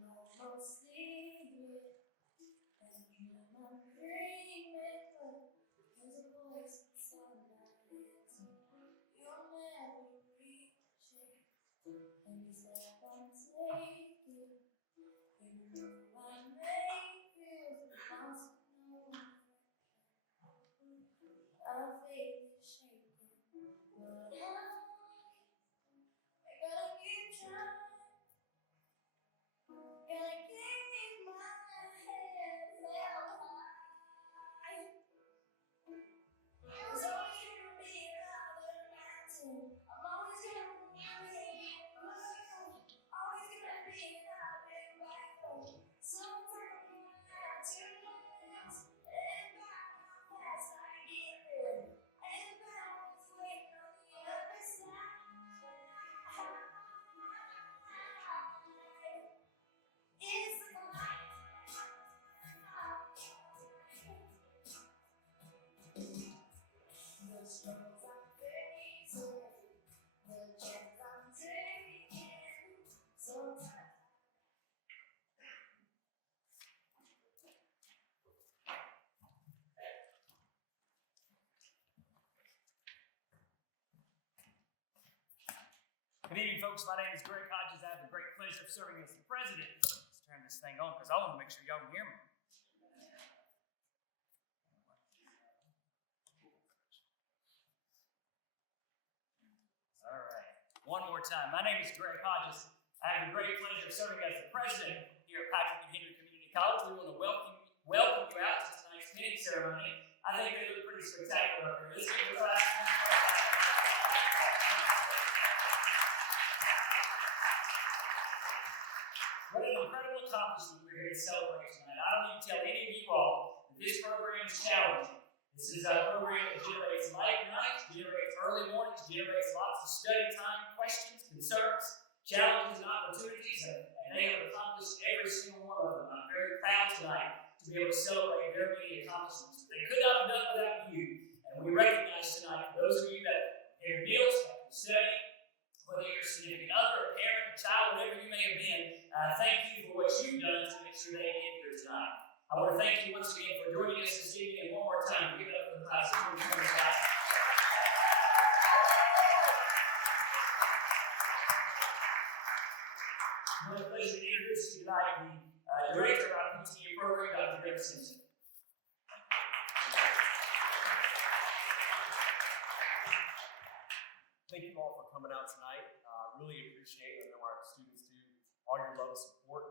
almost leave it, and I'm dreaming, but there's a voice inside my head saying, you'll never reach it, and it's like I'm taking, even though I may feel lost, no, our faith is shaking, but I gotta keep trying. Gotta keep my head held high. There's always gonna be another mountain. I'm always gonna be always gonna be another battle. Sometimes I have to lose, and by how fast I get there, and by what's waiting on the other side. It's the light. The struggles I'm facing, the chances I'm taking, sometimes. Good evening, folks. My name is Greg Hodges. I have the great pleasure of serving as the president. Let's turn this thing on because I want to make sure y'all can hear me. All right. One more time. My name is Greg Hodges. I have the great pleasure of serving as the president here at Patrick and Henry Community College. We want to welcome you out to tonight's pinning ceremony. I think they look pretty spectacular up here. Let's give it a class. What an incredible accomplishment we're here to celebrate tonight. I don't need to tell any of you all that this program is challenging. This is a program that generates late nights, generates early mornings, generates lots of study time, questions, concerns, challenges, and opportunities, and they have accomplished every single one of them. I'm very proud tonight to be able to celebrate their many accomplishments. They could not have done without you, and we recognize tonight, for those of you that pay your bills, have been studying, whether you're a significant other, a parent, a child, whatever you may have been, thank you for what you've done to make sure they get here tonight. I want to thank you once again for joining us this evening, and one more time, give it up for the class of 2025. It's my pleasure to introduce you tonight the director of our PTA program, Dr. Jeff Simpson. Thank you all for coming out tonight. Really appreciate it. I know our students do all your love and support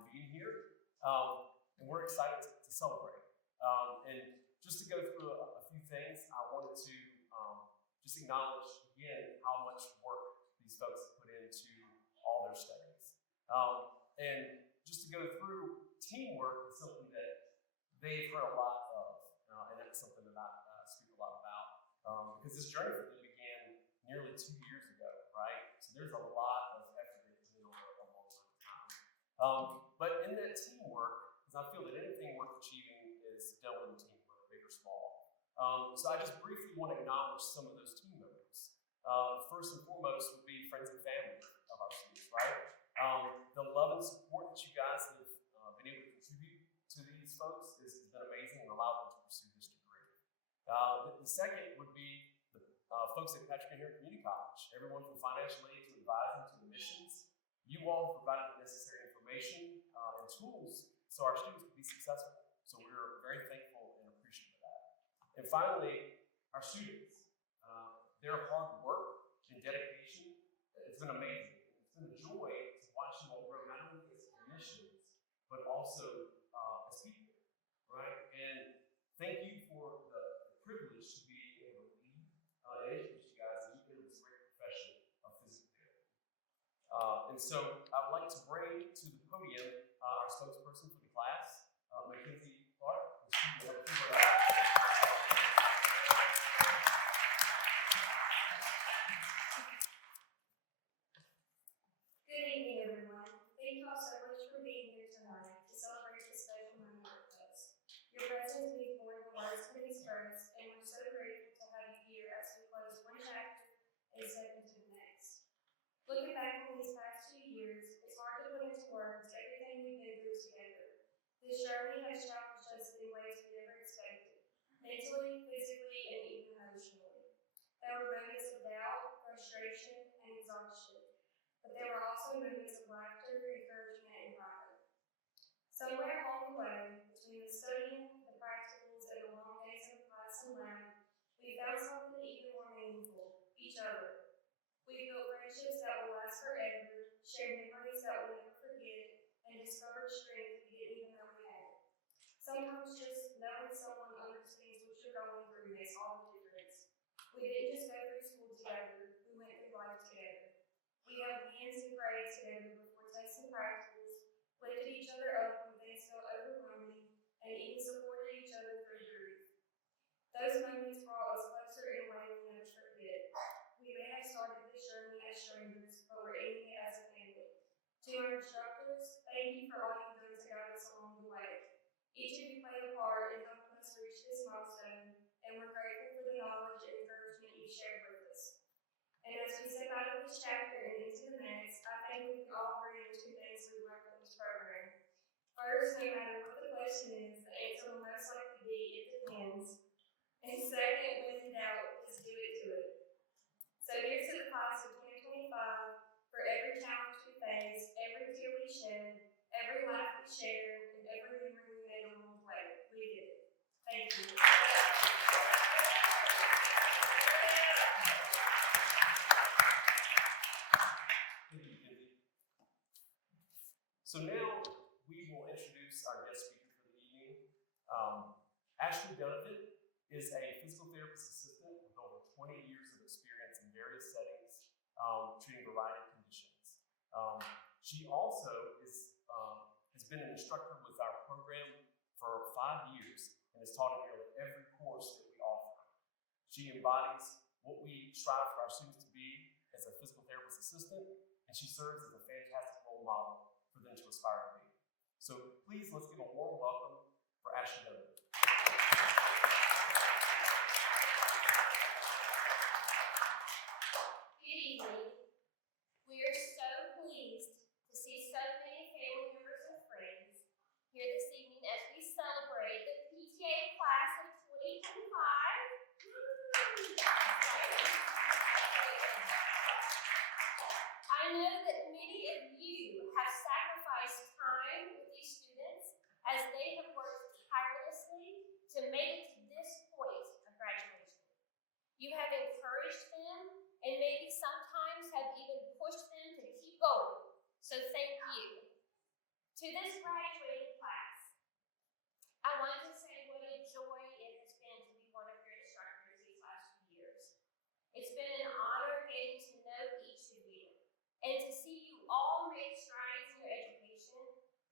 in being here. And we're excited to celebrate. And just to go through a few things, I wanted to just acknowledge again how much work these folks have put into all their studies. And just to go through, teamwork is something that they've heard a lot of, and that's something that I speak a lot about. Because this journey for them began nearly 2 years ago, right? So there's a lot of effort that put in over a long time. But in that teamwork, because I feel that anything worth achieving is done with a team, whether big or small. So I just briefly want to acknowledge some of those team members. First and foremost would be friends and family of our students, right? The love and support that you guys have been able to contribute to these folks has been amazing and allowed them to pursue this degree. The second would be the folks at Patrick and Henry Community College, everyone from financial aid to advising to admissions. You all have provided the necessary information and tools so our students can be successful. So we're very thankful and appreciative of that. And finally, our students. Their hard work and dedication, it's been amazing. It's been a joy to watch you all grow, not only as clinicians, but also as people, right? And thank you for the privilege to be able to lead and introduce you guys as you get into this great profession of physical therapy. And so I would like to bring to the podium our spokesperson for the class, Mackenzie Clark. Good evening, everyone. Thank you all so much for being here tonight to celebrate this special moment with us. Your presence means more than words can express, and we're so grateful to have you here as we close one chapter and step into the next. Looking back on these past 2 years, This journey has challenged us in ways we never expected, mentally, physically, and even emotionally. There were moments of doubt, frustration, and exhaustion, but there were also moments of laughter, encouragement, and pride. Somewhere along the way, between the studying, the practicals, and the long days in class and lab, we found something even more meaningful: each other. We built friendships that will last forever, shared memories that we'll never forget, and discovered strength we didn't even know we had. Sometimes just knowing someone understands what you're going through makes all the difference. We didn't just go through school together, we went through life together. We held hands and prayed together before tests and practicals, lifted each other up when things felt overwhelming, and even supported each other through grief. Those moments brought us closer in a way we'll never forget. We may have started this journey as strangers, but we're ending it as a family. To our instructors, thank you for all you've done to guide us along the way. Each of you played a part in helping us reach this milestone, and we're grateful for the knowledge and encouragement you shared with us. And as we step out of this chapter and into the next, I think we can all agree on two things we learned from this program. First, no matter what the question is, the answer will most likely be, it depends. And second, when in doubt, just do it to it. So here's to the class of 2025, for every challenge we face, every tear we shed, every laugh we shared, and every memory we made along the way. We did it. Thank you. Thank you, Kenzie. So now we will introduce our guest speaker for the evening. Ashley Donovan is a physical therapist assistant with over 20 years of experience in various settings, treating a variety of conditions. She also has been an instructor with our program for 5 years and has taught at nearly every course that we offer. She embodies what we strive for our students to be as a physical therapist assistant, and she serves as a fantastic role model for them to aspire to be. So please, let's give a warm welcome for Ashley Donovan. Good evening. We are so pleased to see so many family members and friends here this evening as we celebrate the PTA class of 2025. I know that many of you have sacrificed time with these students as they have worked tirelessly to make it to this point of graduation. You have encouraged them and maybe sometimes have even pushed them to keep going. So thank you. To this graduating class, I want to say what a joy it has been to be one of your instructors these last few years. It's been an honor getting to know each of you and to see you all make strides in your education,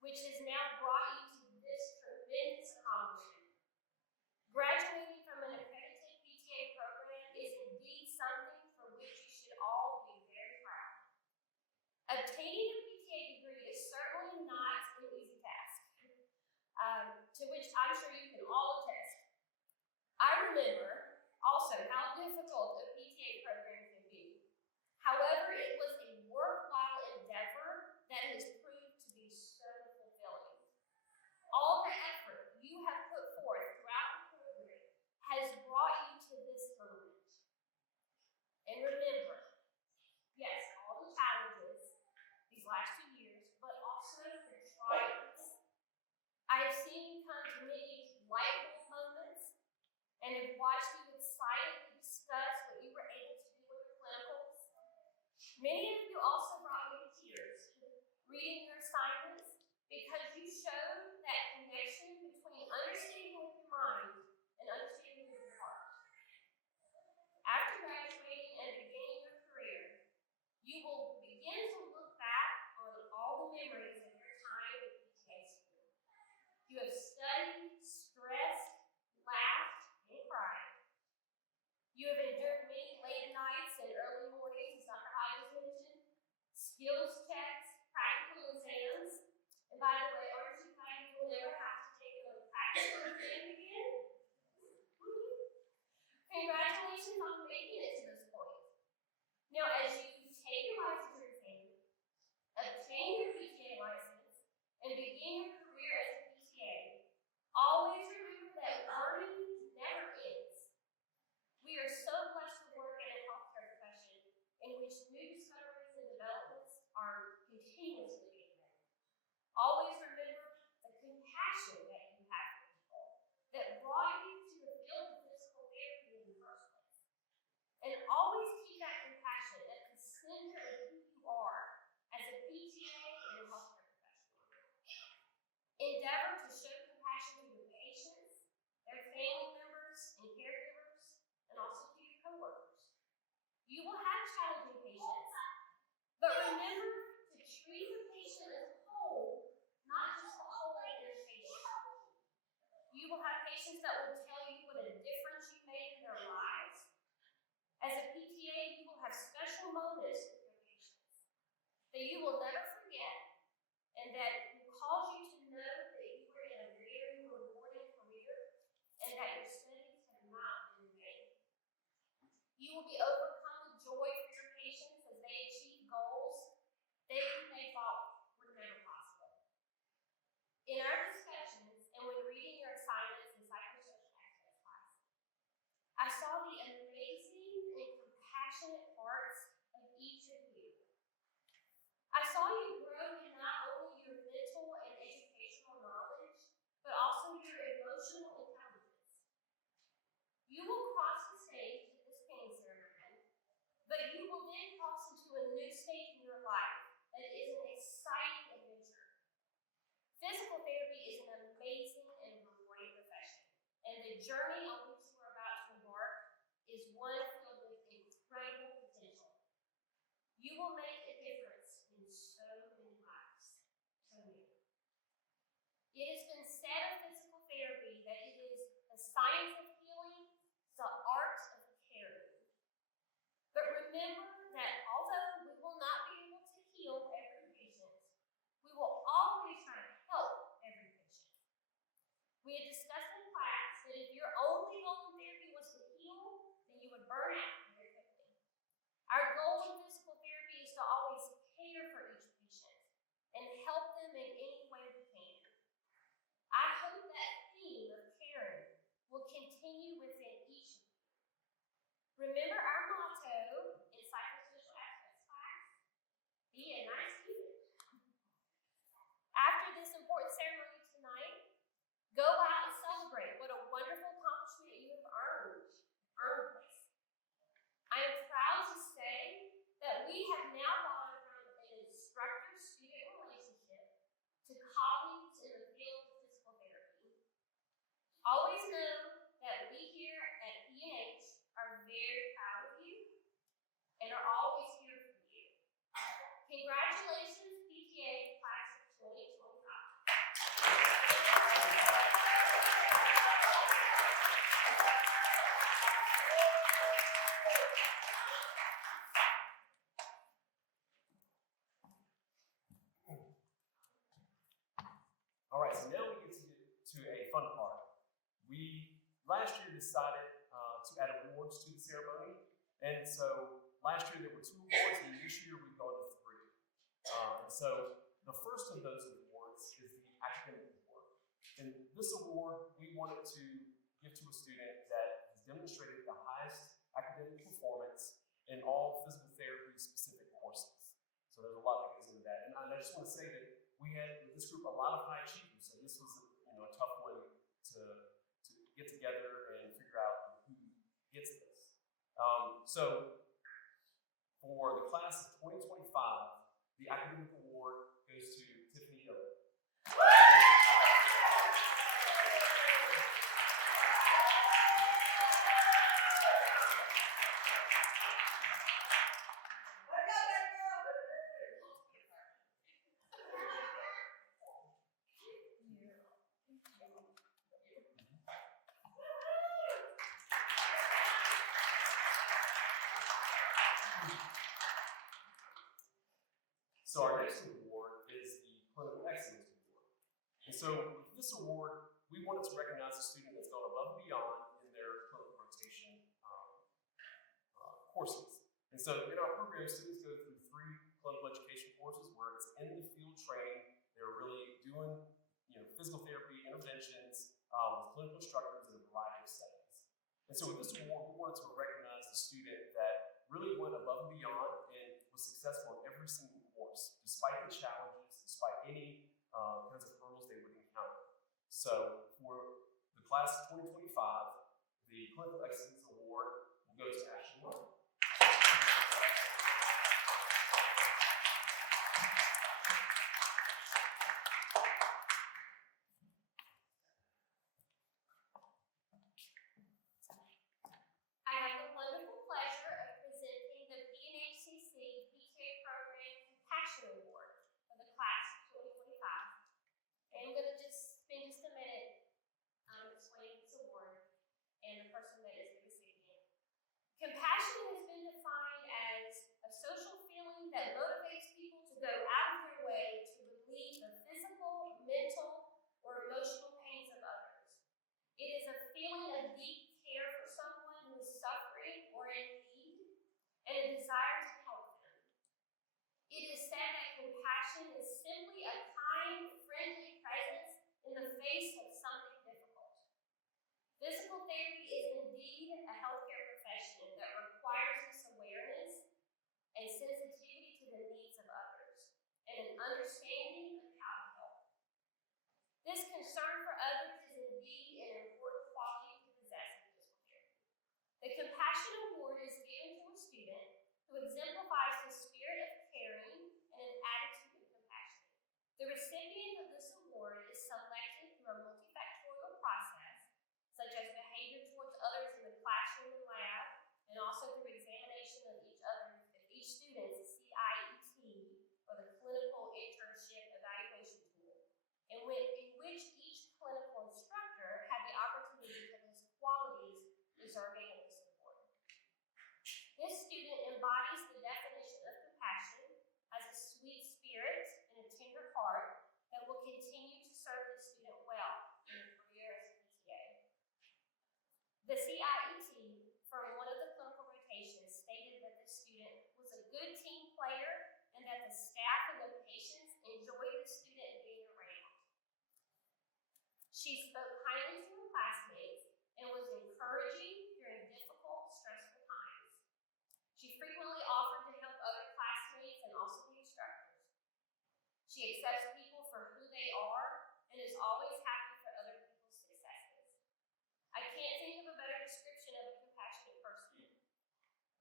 which has now brought you to this tremendous accomplishment. Graduating from an accredited PTA program is indeed something for which you should all be very proud. Obtaining a PTA degree is certainly not an easy task, to which I'm sure you can all attest. I remember also how difficult a PTA program can be. However, it was a worthwhile endeavor that has proved to be so fulfilling. special moments with your patients that you will never forget and that will cause you to know that you are in a very rewarding career and that your studies have not been in vain. You will be overcome with joy for your patients as they achieve goals they thought were never possible. In our discussions and when reading your assignments in psychosocial access class, I saw the amazing and compassionate parts of each of you. I saw you grow in not only your mental and educational knowledge, but also your emotional intelligence. You will cross the stage at this pain ceremony, but you will then cross into a new stage in your life that is an exciting adventure. Physical therapy is an amazing and rewarding profession, and the journey on which you are about to embark is one filled with incredible potential. You will make a difference in so many lives. So many. It has been said of physical therapy that it is the science of healing, the art of caring. But remember that although we will not be able to heal every patient, we will always try to help every patient. We had discussed in class that if your only goal in therapy was to heal, then you would burn out very quickly. Our goal in physical therapy is to always care for each patient and help them in any way we can. I hope that theme of caring will continue within each of you. Remember our motto in psychosocial access class? Be a nice student. After this important ceremony tonight, go out and celebrate what a wonderful accomplishment you have earned this. I am proud to say that we have now gone from an instructor-student relationship to colleagues in the field of physical therapy. Always know that we here at P&H are very proud of you and are always here for you. Congratulations, PTA Class of 2025. All right, so now we get to a fun part. We last year decided to add awards to the ceremony, and so last year there were 2 awards, and this year we've gone to 3. And so the first of those awards is the academic award. And this award we wanted to give to a student that has demonstrated the highest academic performance in all physical therapy specific courses. So there's a lot that goes into that. And I just want to say that we had with this group a lot of high achievers, so this was a tough one to get together and figure out who gets this. So for the class of 2025, the academic award goes to Tiffany Dillon. So our next award is the Clinical Excellence Award. And so with this award, we wanted to recognize a student that's gone above and beyond in their clinical rotation courses. And so in our program, students go through 3 clinical education courses where it's in the field training. They're really doing physical therapy interventions with clinical instructors in a variety of settings. And so with this award, we wanted to recognize the student that really went above and beyond and was successful in every single course, despite the challenges, despite any kinds of hurdles they would encounter. So for the class of 2025, the Clinical Excellence Award will go to Ashley Martin. I have the wonderful pleasure of presenting the P&HCC PTA Program Compassion Award for the class of 2025. And I'm going to just spend just a minute explaining this award and the person that is the recipient. Compassion is concern for others is indeed an important quality to possess in physical therapy. The Compassion Award is given to a student who exemplifies the spirit of caring and an attitude of compassion. The recipient of this award is selected through a multifactorial process, such as behavior towards others in the classroom and lab, and also through examination of each student's CIET, or the Clinical Internship Evaluation Tool, in which each clinical instructor had the opportunity to list qualities deserving of this award. This student embodies the definition of compassion as a sweet spirit and a tender heart that will continue to serve the student well in a career as a PTA. The CIET from one of the clinical rotations stated that the student was a good team player and that the staff and the patients enjoyed the student being around. She spoke kindly to her classmates and was encouraging during difficult, stressful times. She frequently offered to help other classmates and also the instructors. She accepts people for who they are and is always happy for other people's successes. I can't think of a better description of a compassionate person.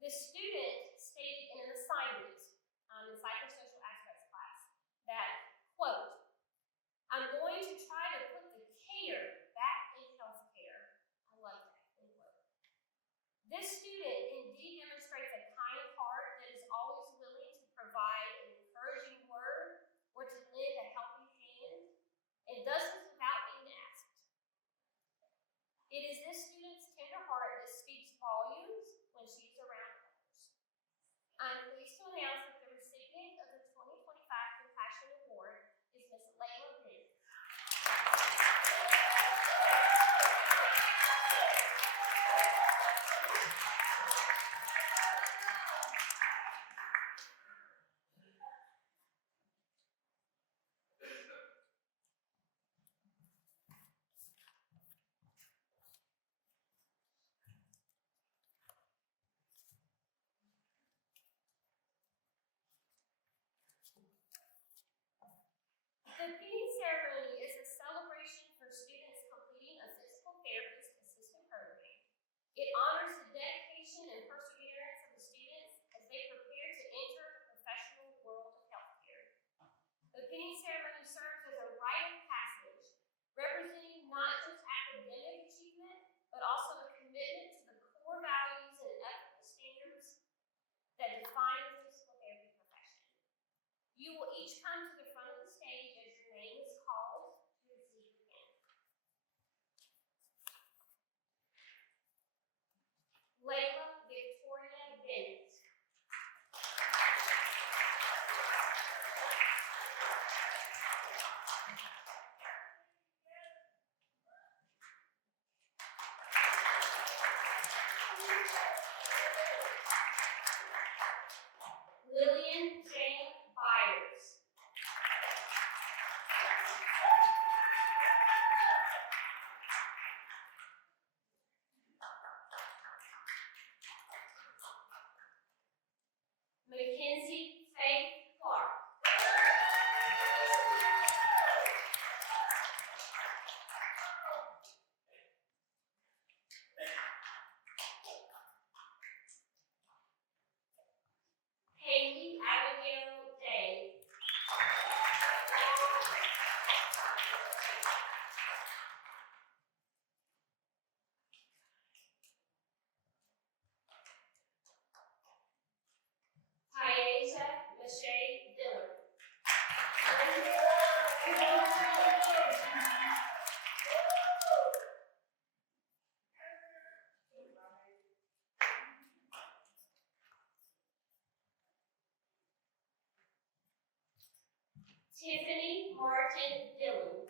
The student stated in an assignment in psychosocial aspects class that, quote, "I'm going to try to put the care back in healthcare." I love that, end quote. This student indeed demonstrates a kind heart that is always willing to provide an encouraging word or to lend a helping hand, and does this without being asked. It is this student's tender heart that speaks volumes when she is around others. I'm pleased to announce that the recipient of the 2025 Compassion Award is Ms. Layla Bennett. The pinning ceremony is a celebration for students completing a physical therapist assistant program. It honors the dedication and perseverance of the students as they prepare to enter the professional world of healthcare. The pinning ceremony serves as a rite of passage, representing not just academic achievement, but also a commitment to the core values and ethical standards that define the physical therapy profession. You will each come to the front of the stage as your name is called to receive your pin. Layla Victoria Bennett. Lillian Jane Byers. Mackenzie Faith Clark. Haley Abigail Day. Tyasia Lachey Dillard. Tiffany Martin Dillon.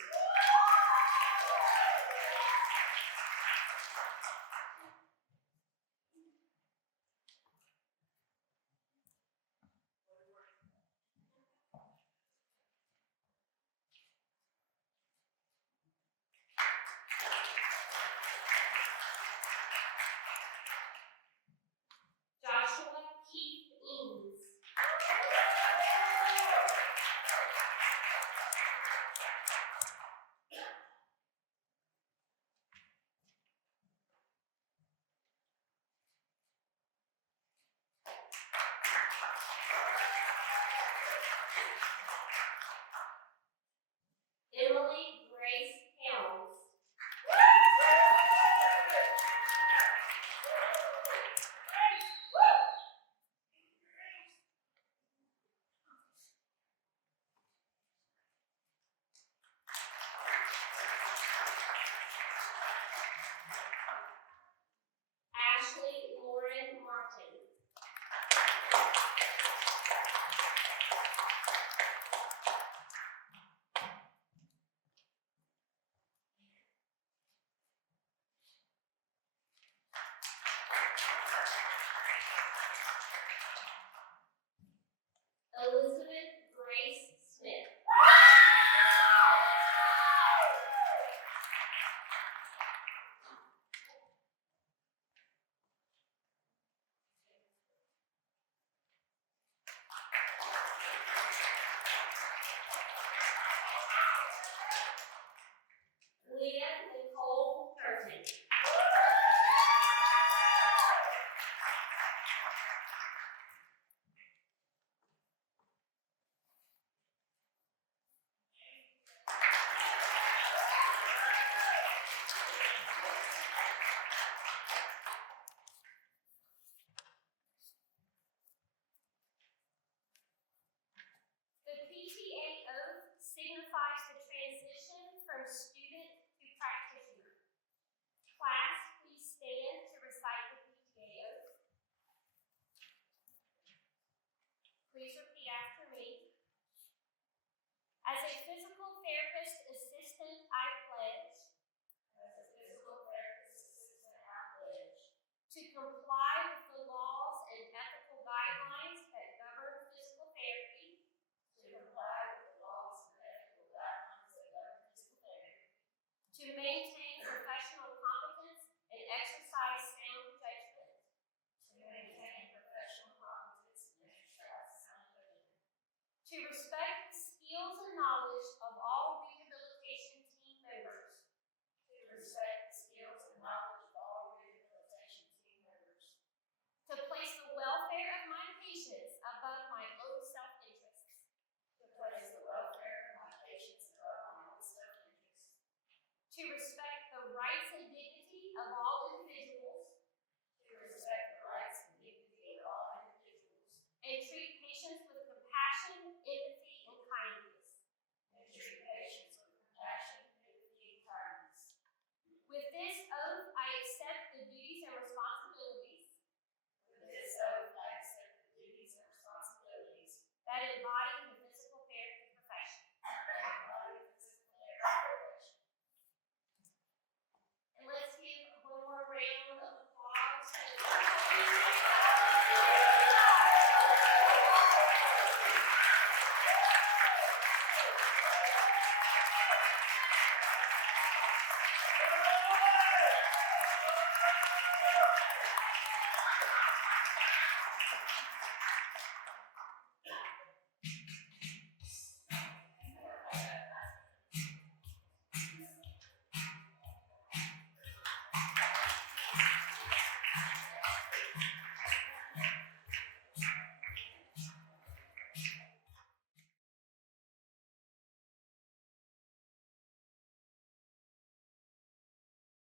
Joshua Keith Eames.